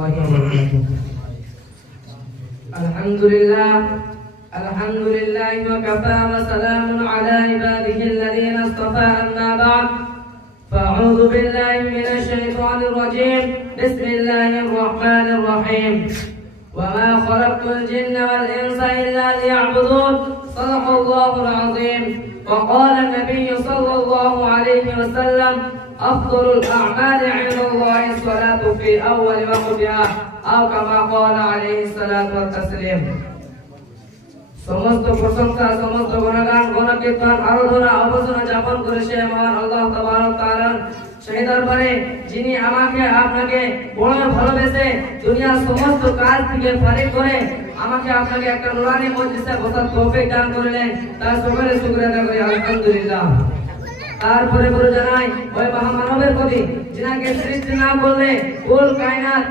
الله وبركاته. الحمد لله وكفى وسلام على عباده الذين اصطفى. أما بعد، فأعوذ بالله من الشيطان الرجيم. بسم الله الرحمن الرحيم. وما خلقت الجن والإنس إلا ليعبدون. صدق الله العظيم. وقال النبي صلى الله عليه وسلم: أفضل الأعمال عند الله الصلاة في أول وقتها، أو كما قال عليه الصلاة والتسليم. সমস্ত প্রশংসা, সমস্ত গুণগান, গুণকীর্তন, আরাধনা, অবসনা যাপন করে সে মহান আল্লাহ তাবারক তাআলার সেই দরবারে, যিনি আমাকে আপনাকে বড় ভালোবেসে দুনিয়ার সমস্ত কাজ থেকে ফারিগ করে আমাকে আপনাকে একটা নুরানি মজলিসে বসার তৌফিক দান করলেন। তার সকলে শুকরিয়া আদায় করি আলহামদুলিল্লাহ। তারপরে বলে জানাই ওই মহামানবের প্রতি, যিনাকে সৃষ্টি না করলে কুল কায়নাত